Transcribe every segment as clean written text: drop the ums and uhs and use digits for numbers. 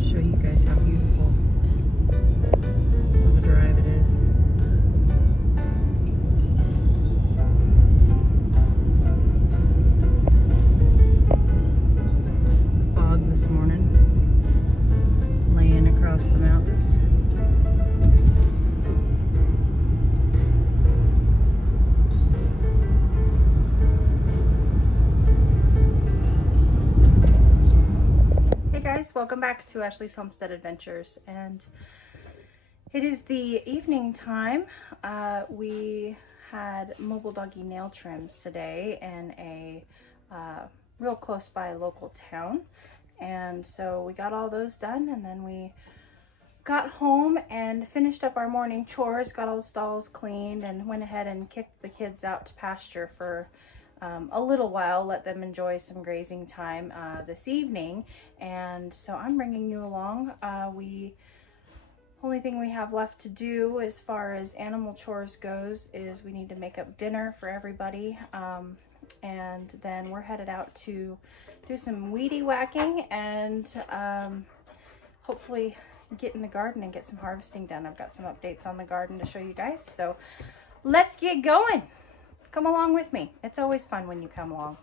show you guys how beautiful of a drive it is. Fog this morning, laying across the mountains. Welcome back to Ashley's Homestead Adventures, and it is the evening time. We had mobile doggy nail trims today in a real close by local town, and so we got all those done, and then we got home and finished up our morning chores, got all the stalls cleaned, and went ahead and kicked the kids out to pasture for a little while, let them enjoy some grazing time this evening. And so I'm bringing you along. Only thing we have left to do as far as animal chores goes is we need to make up dinner for everybody, and then we're headed out to do some weedy whacking and hopefully get in the garden and get some harvesting done. I've got some updates on the garden to show you guys, so let's get going. Come along with me. It's always fun when you come along.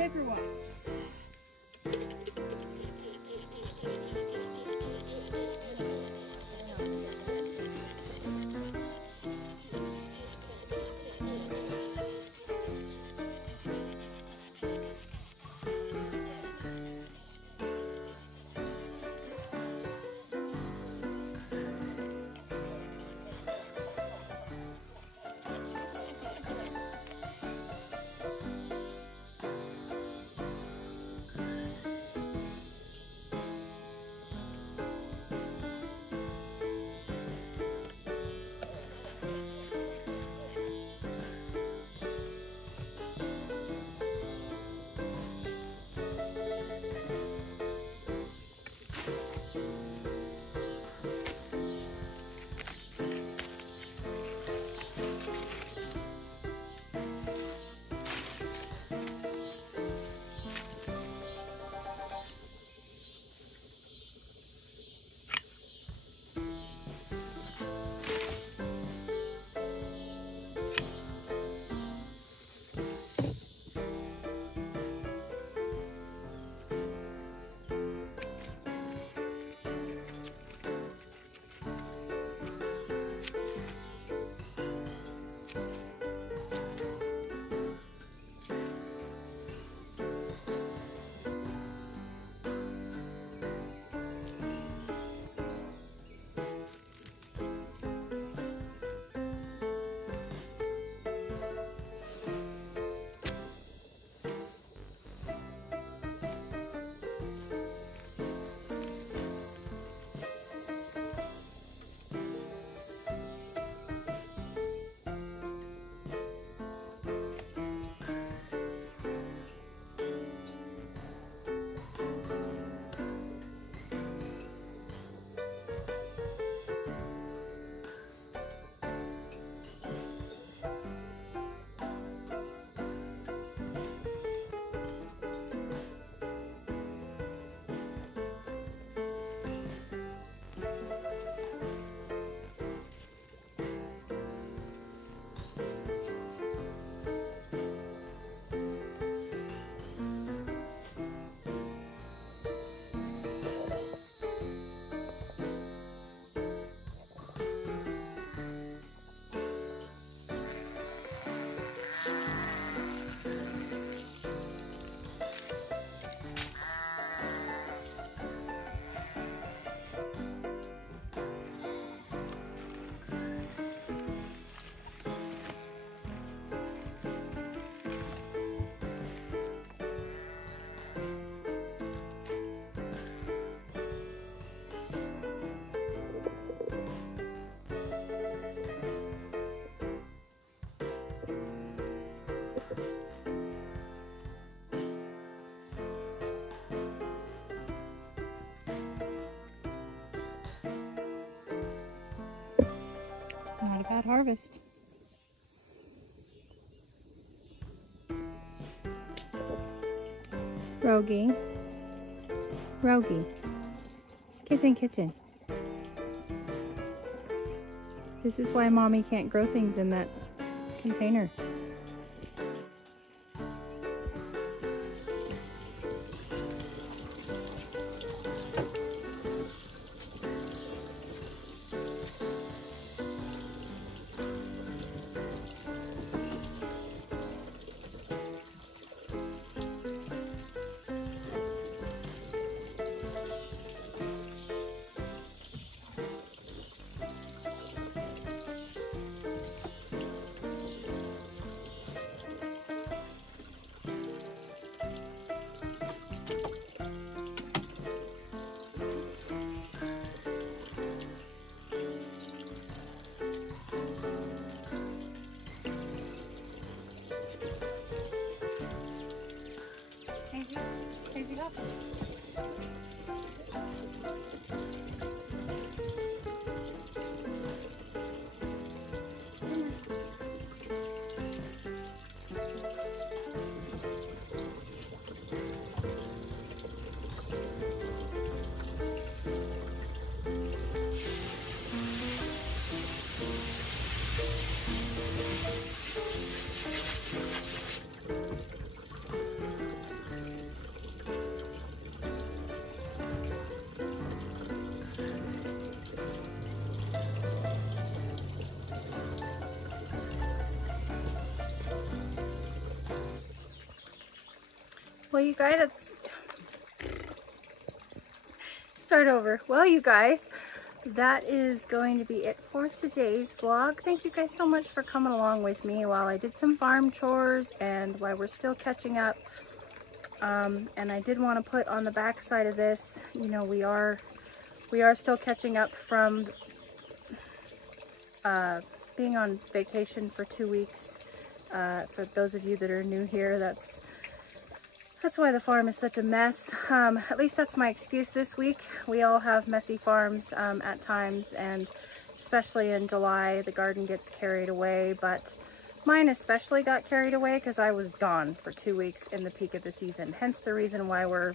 paper wasps. Not a bad harvest. Rogi. Rogi. Kitten, kitten. This is why Mommy can't grow things in that container. Well, you guys, start over. Well, you guys, that is going to be it for today's vlog. Thank you guys so much for coming along with me while I did some farm chores and while we're still catching up. And I did want to put on the back side of this, you know, we are still catching up from being on vacation for 2 weeks. For those of you that are new here, that's why the farm is such a mess. At least that's my excuse this week. We all have messy farms at times, and especially in July, the garden gets carried away, but mine especially got carried away because I was gone for 2 weeks in the peak of the season. Hence the reason why we're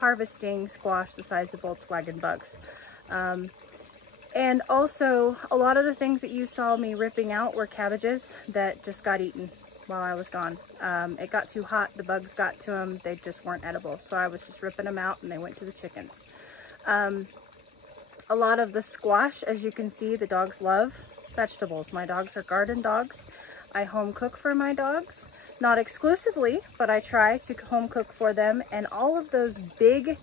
harvesting squash the size of Volkswagen bugs. And also, a lot of the things that you saw me ripping out were cabbages that just got eaten while I was gone. It got too hot, the bugs got to them, they just weren't edible. So I was just ripping them out and they went to the chickens. A lot of the squash, as you can see, the dogs love vegetables. My dogs are garden dogs. I home cook for my dogs. Not exclusively, but I try to home cook for them. And all of those big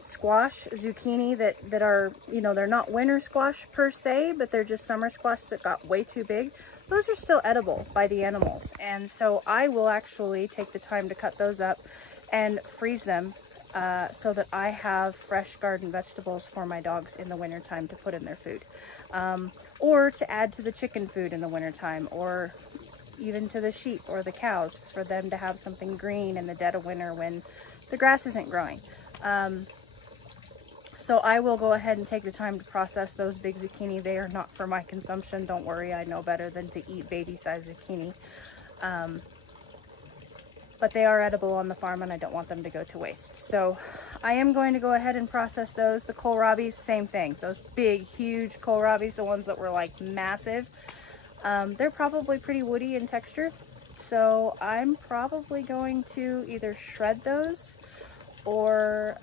squash, zucchini that are, you know, they're not winter squash per se, but they're just summer squash that got way too big. Those are still edible by the animals. And so I will actually take the time to cut those up and freeze them so that I have fresh garden vegetables for my dogs in the wintertime to put in their food. Or to add to the chicken food in the wintertime, or even to the sheep or the cows, for them to have something green in the dead of winter when the grass isn't growing. So I will go ahead and take the time to process those big zucchini. They are not for my consumption. Don't worry, I know better than to eat baby-sized zucchini. But they are edible on the farm and I don't want them to go to waste. So I am going to go ahead and process those. The kohlrabis, same thing. Those big, huge kohlrabis, the ones that were like massive, they're probably pretty woody in texture. So I'm probably going to either shred those or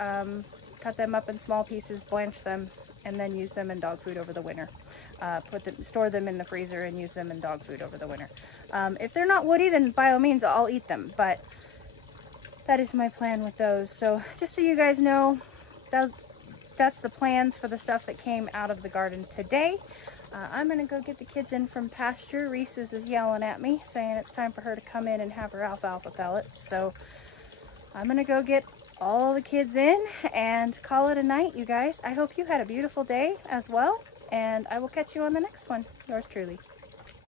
cut them up in small pieces, blanch them, and then use them in dog food over the winter. Store them in the freezer and use them in dog food over the winter. If they're not woody, then by all means I'll eat them, but that is my plan with those. So just so you guys know, that's the plans for the stuff that came out of the garden today. I'm gonna go get the kids in from pasture. Reese's is yelling at me, saying it's time for her to come in and have her alfalfa pellets. So I'm gonna go get all the kids in and call it a night, you guys. I hope you had a beautiful day as well, and I will catch you on the next one. Yours truly.